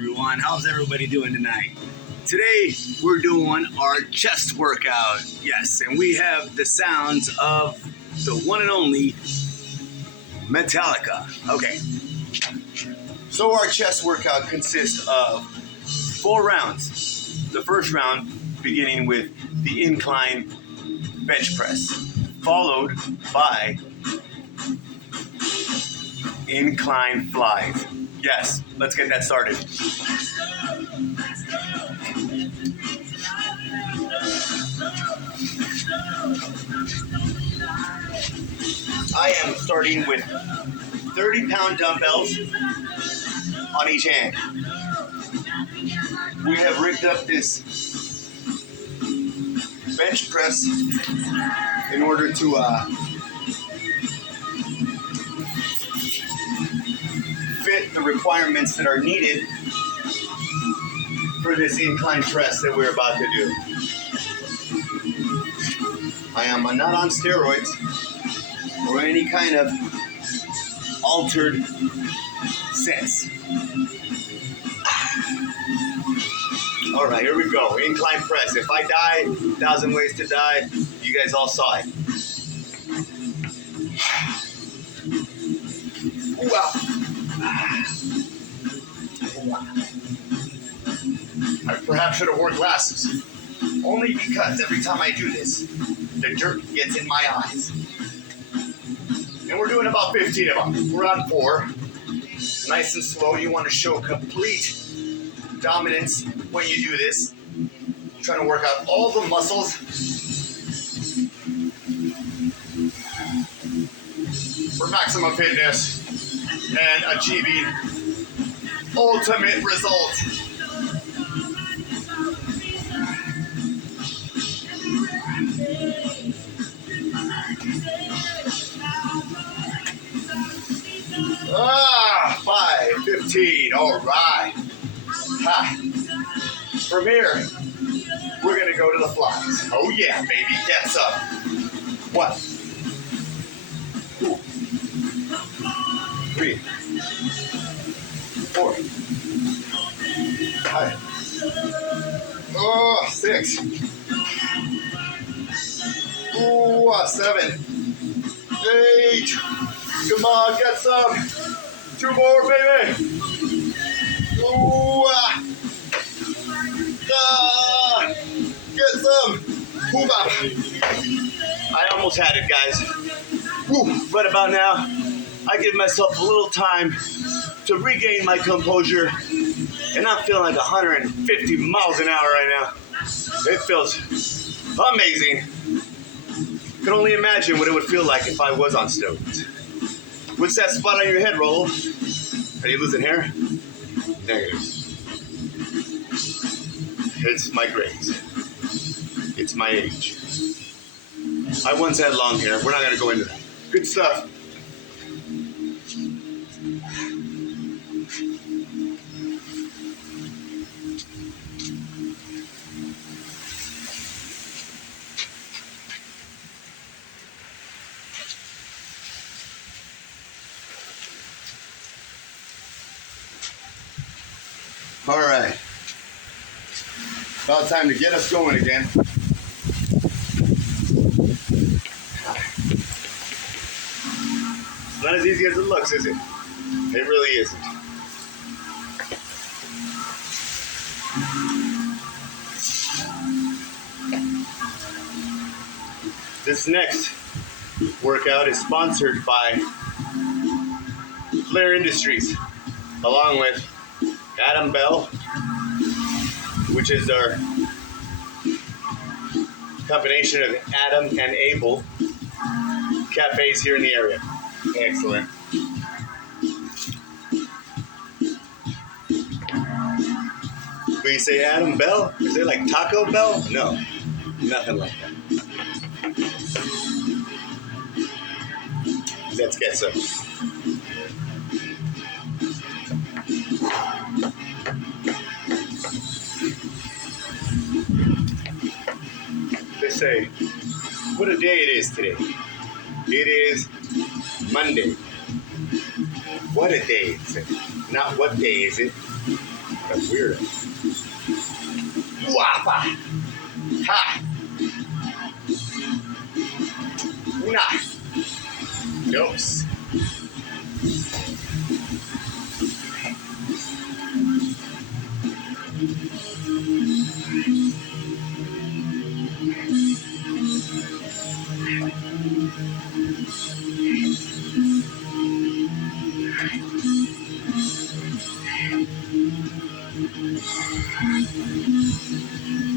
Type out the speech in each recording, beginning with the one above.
everyone. How's everybody doing tonight? Today we're doing our chest workout. Yes, and we have the sounds of the one and only Metallica. Okay. So our chest workout consists of 4 rounds. The first round beginning with the incline bench press, followed by incline flies. Yes, let's get that started. I am starting with 30-pound dumbbells on each hand. We have rigged up this bench press in order to fit the requirements that are needed for this incline press that we're about to do. I am not on steroids or any kind of altered sense. All right, here we go. Incline press. If I die, 1,000 ways to die. You guys all saw it. Wow. I perhaps should have worn glasses. Only because every time I do this, the dirt gets in my eyes. And we're doing about 15 of them. We're on 4. Nice and slow. You want to show complete dominance when you do this. You're trying to work out all the muscles. For maximum fitness and achieving ultimate results. Ah, 5, 15, all right. Ha. From here, we're gonna go to the flies. Oh yeah, baby, get some. 1, 2, 3, 4, 5. Oh, 6. Ooh, 7, 8. Come on, get some. 2 more, baby. Ooh, get some. Hoo-bah. I almost had it, guys. Woo. Right about now, I give myself a little time to regain my composure, and I'm feeling like 150 miles an hour right now. It feels amazing. Can only imagine what it would feel like if I was on steroids. What's that spot on your head, Rolo? Are you losing hair? Negative. It's my grades. It's my age. I once had long hair. We're not going to go into that. Good stuff. All right. About time to get us going again. It's not as easy as it looks, is it? It really isn't. This next workout is sponsored by Flair Industries, along with Adam Bell, which is our combination of Adam and Abel cafes here in the area. Excellent. When you say Adam Bell, is it like Taco Bell? No, nothing like that. Let's get some. They say, what a day it is today. It is Monday. What a day is it? Not what day is it, That's weird. Wapa. Ha. Una. Dos.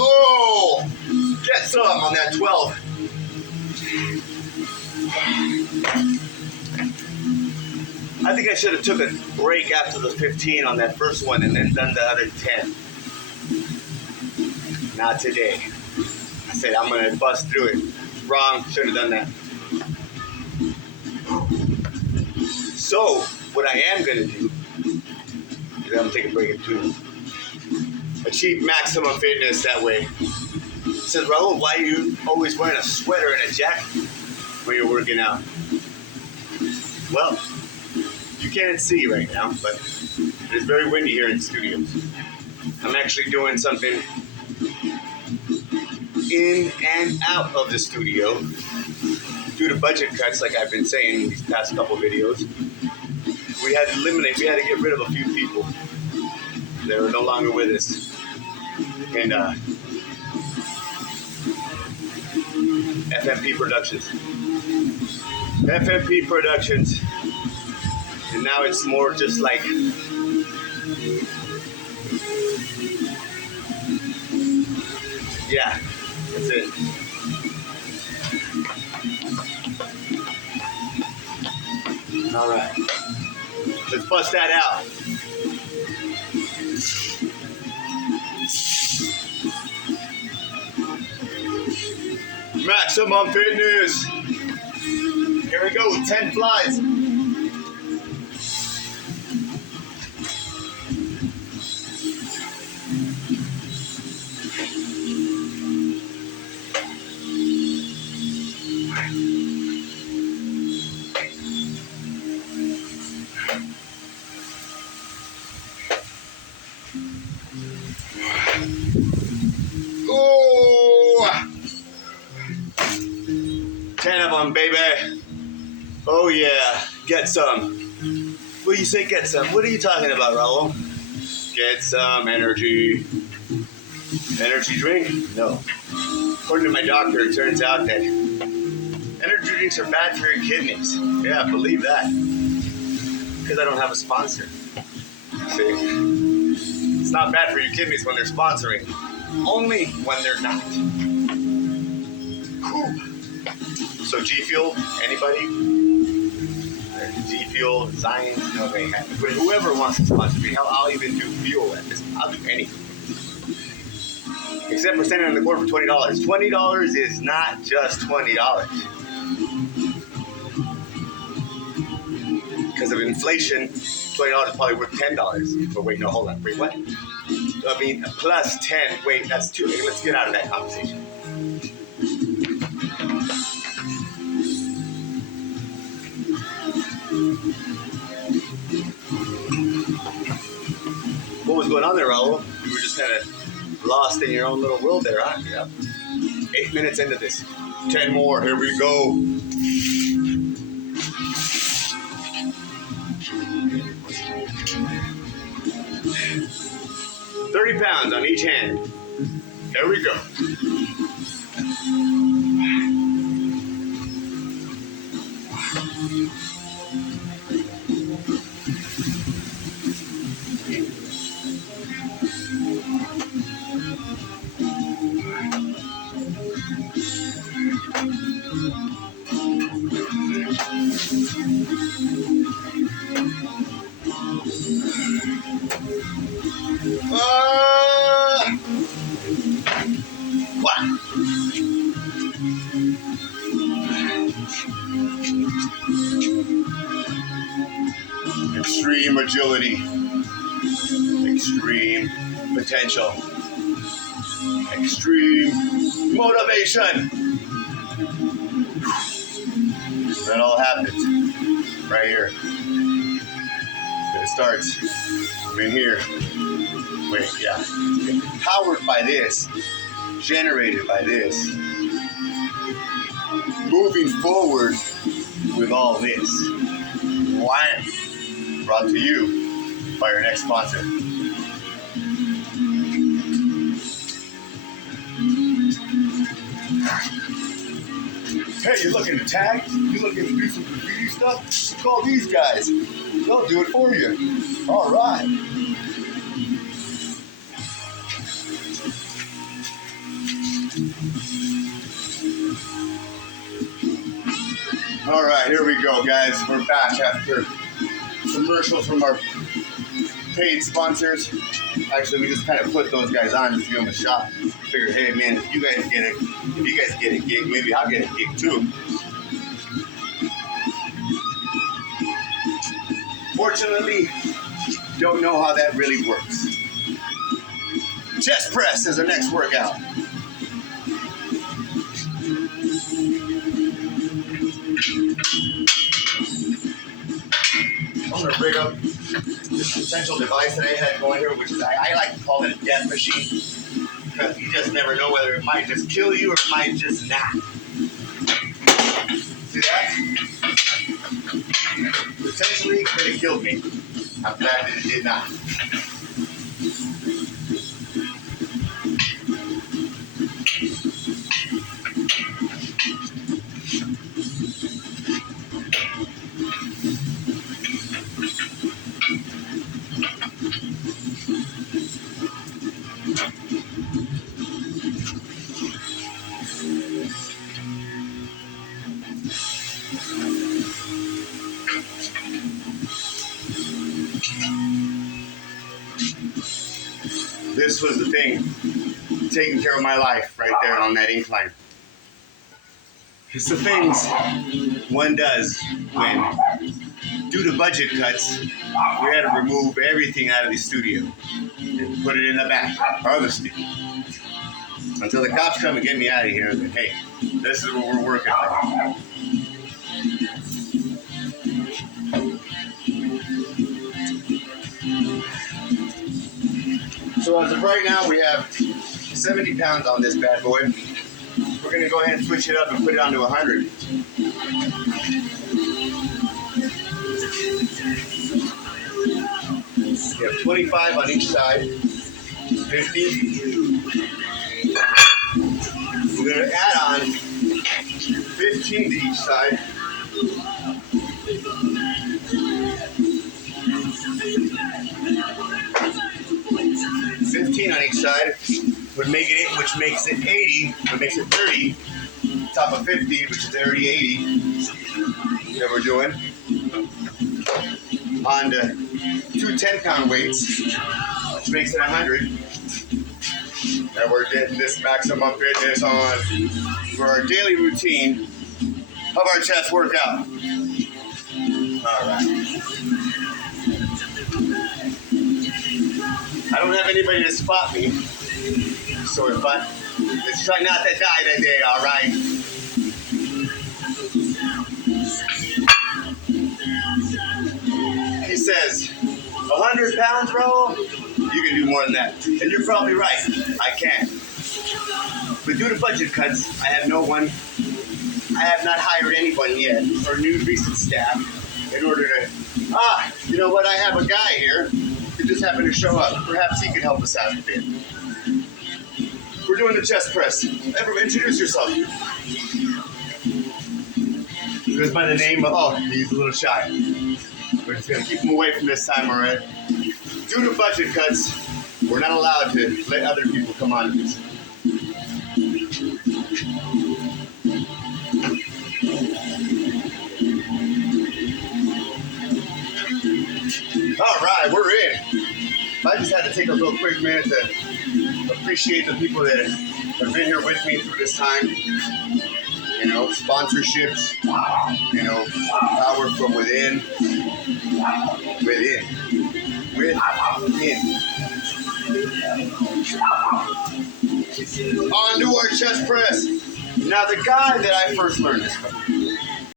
Oh, get some on that 12. I think I should have took a break after the 15 on that first one and then done the other 10. Not today. I said I'm gonna bust through it. Wrong, should have done that. So, what I am gonna do is I'm gonna take a break in between. Achieve maximum fitness that way. Says, Raul, why are you always wearing a sweater and a jacket when you're working out? Well, you can't see right now, but it is very windy here in the studios. I'm actually doing something in and out of the studio due to budget cuts, like I've been saying in these past couple videos. We had to get rid of a few people that are no longer with us. And FMP Productions. FMP Productions. And now it's more just like yeah, that's it. All right, let's bust that out. Maximum fitness. Here we go, 10 flies. Oh, 10 of them, baby. Oh yeah, get some. What do you say, get some? What are you talking about, Raul? Get some energy. Energy drink? No. According to my doctor, it turns out that energy drinks are bad for your kidneys. Yeah, believe that. Because I don't have a sponsor. See? It's not bad for your kidneys when they're sponsoring. Only when they're not. Whew. So G Fuel, anybody? G Fuel, Zion, okay. But whoever wants to sponsor me, hell, I'll even do fuel at this. I'll do anything. Except for standing in the corner for $20. $20 is not just $20. Because of inflation, $20 is probably worth $10. But wait, no, hold on. Wait, what? I mean, plus 10. Wait, that's too. Let's get out of that conversation. What was going on there, Raul? You were just kind of lost in your own little world there, huh? Yep. 8 minutes into this. 10 more. Here we go. £30 on each hand. Here we go. What? Extreme agility, extreme potential, extreme motivation. That all happens right here. It starts in here. Wait, yeah. Powered by this, generated by this, moving forward with all this. Wham! Brought to you by our next sponsor. Hey, you looking to tag? You looking to do some graffiti stuff? Call these guys. They'll do it for you. All right. All right, here we go, guys. We're back after commercials from our paid sponsors. Actually, we just kind of put those guys on to give them a shot. Figured, hey, man, if you guys get a gig, maybe I'll get a gig too. Fortunately, don't know how that really works. Chest press is our next workout. I'm gonna bring up this potential device that I had going here, which is I like to call it a death machine, because you just never know whether it might just kill you or it might just not. See that? Potentially could have killed me. I'm glad that it did not. This was the thing, taking care of my life right there on that incline. It's the things one does when, due to budget cuts, we had to remove everything out of the studio and put it in the back, our other studio. Until the cops come and get me out of here, and hey, this is what we're working on. So as of right now, we have 70 pounds on this bad boy. We're going to go ahead and switch it up and put it onto 100. We have 25 on each side, 50. We're going to add on 15 to each side. On each side would make it, which makes it 80, which makes it 30, top of 50, which is already 80 that we're doing. On to two 10-pound weights, which makes it 100. And we're getting this maximum fitness on for our daily routine of our chest workout. All right. I don't have anybody to spot me, so let's try not to die today, all right? He says, 100 pounds, bro? You can do more than that. And you're probably right, I can. But due to budget cuts, I have not hired anyone yet, or new recent staff, in order to, you know what, I have a guy here who just happened to show up. Perhaps he could help us out a bit. We're doing the chest press. Everyone, introduce yourself. He goes by the name of, he's a little shy. We're just going to keep him away from this time, all right? Due to budget cuts, we're not allowed to let other people come on to this. All right, we're in. I just had to take a real quick minute to appreciate the people that have been here with me through this time. You know, sponsorships, you know, power from within. On to our chest press. Now, the guy that I first learned this from,